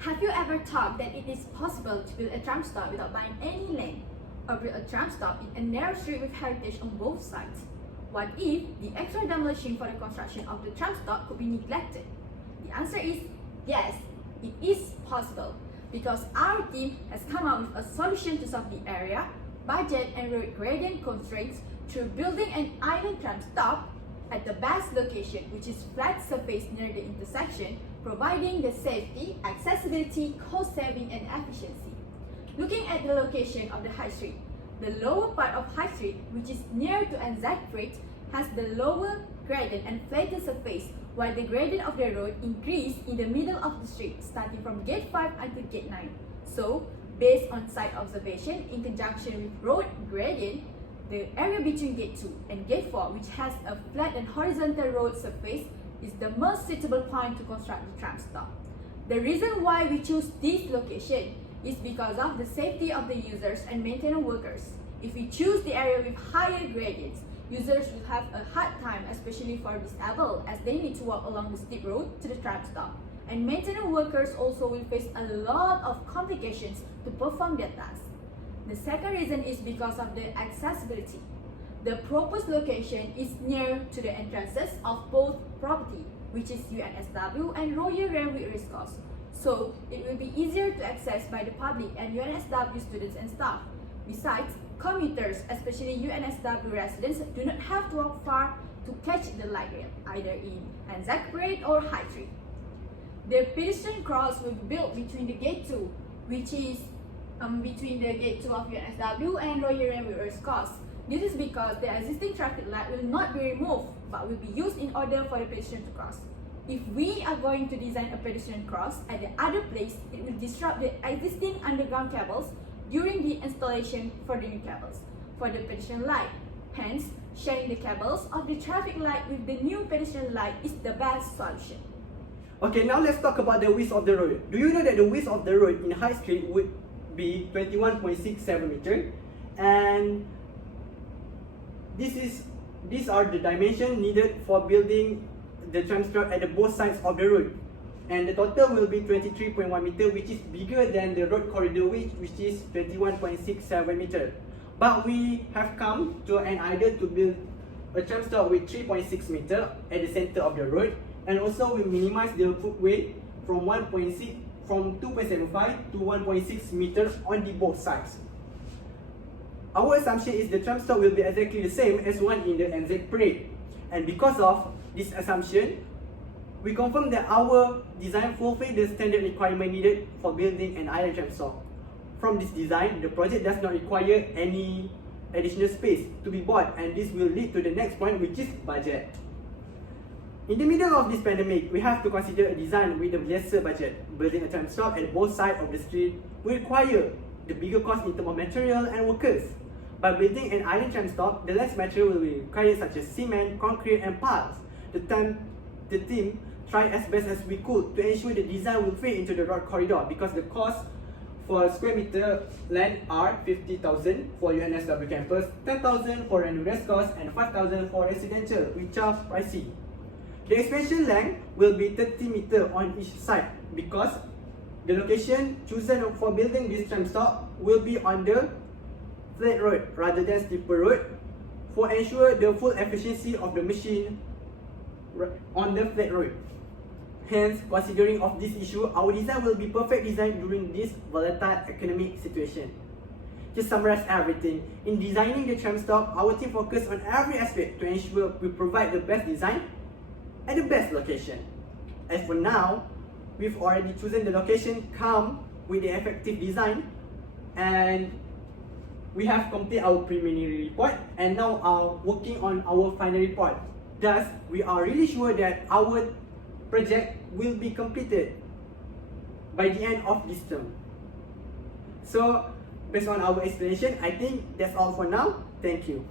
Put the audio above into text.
Have you ever thought that it is possible to build a tram stop without buying any land? Or build a tram stop in a narrow street with heritage on both sides? What if the extra demolition for the construction of the tram stop could be neglected? The answer is yes, it is possible, because our team has come up with a solution to solve the area, budget and road gradient constraints through building an island tram stop at the best location, which is flat surface near the intersection, providing the safety, accessibility, cost saving and efficiency. Looking at the location of the High Street, the lower part of High Street, which is near to Anzac Bridge, has the lower gradient and flatter surface, while the gradient of the road increases in the middle of the street, starting from Gate 5 until Gate 9. So, based on site observation in conjunction with road gradient, the area between Gate 2 and Gate 4, which has a flat and horizontal road surface, is the most suitable point to construct the tram stop. The reason why we choose this location is because of the safety of the users and maintenance workers. If we choose the area with higher gradients, users will have a hard time, especially for disabled, as they need to walk along the steep road to the tram stop. And maintenance workers also will face a lot of complications to perform their tasks. The second reason is because of the accessibility. The proposed location is near to the entrances of both property, which is UNSW and Royal Railway Racecourse. So, it will be easier to access by the public and UNSW students and staff. Besides, commuters, especially UNSW residents, do not have to walk far to catch the light rail, either in Anzac Parade or High Street. The pedestrian cross will be built between the Gate 2, which is between the Gate 2 of UNSW and Royal Railway Racecourse. This is because the existing traffic light will not be removed, but will be used in order for the pedestrian to cross. If we are going to design a pedestrian cross at the other place, it will disrupt the existing underground cables during the installation for the new cables for the pedestrian light. Hence, sharing the cables of the traffic light with the new pedestrian light is the best solution. Okay, now let's talk about the width of the road. Do you know that the width of the road in High Street would be 21.67 meter, and these are the dimensions needed for building the tram stop at the both sides of the road, and the total will be 23.1 meter, which is bigger than the road corridor width, which is 21.67 meter. But we have come to an idea to build a tram stop with 3.6 meter at the center of the road, and also we minimize the footway from 2.75 to 1.6 meters on the both sides. Our assumption is the tram stop will be exactly the same as one in the Anzac Parade, and because of this assumption, we confirm that our design fulfills the standard requirement needed for building an island tram stop. From this design, the project does not require any additional space to be bought, and this will lead to the next point, which is budget. In the middle of this pandemic, we have to consider a design with a lesser budget. Building a tram stop at both sides of the street will require the bigger cost in terms of material and workers. By building an island tram stop, the less material will be required, such as cement, concrete and piles. The team tried as best as we could to ensure the design will fit into the road corridor, because the cost for a square meter land are 50,000 for UNSW campus, 10,000 for a racecourse and 5,000 for residential, which are pricey. The expansion length will be 30 meters on each side, because the location chosen for building this tram stop will be on the flat road rather than steeper road, for ensure the full efficiency of the machine on the flat road. Hence, considering of this issue, our design will be perfect design during this volatile economic situation. To summarize everything, in designing the tram stop, our team focused on every aspect to ensure we provide the best design at the best location. As for now, we've already chosen the location come with the effective design, and we have completed our preliminary report and now are working on our final report. Thus, we are really sure that our project will be completed by the end of this term. So, based on our explanation, I think that's all for now. Thank you.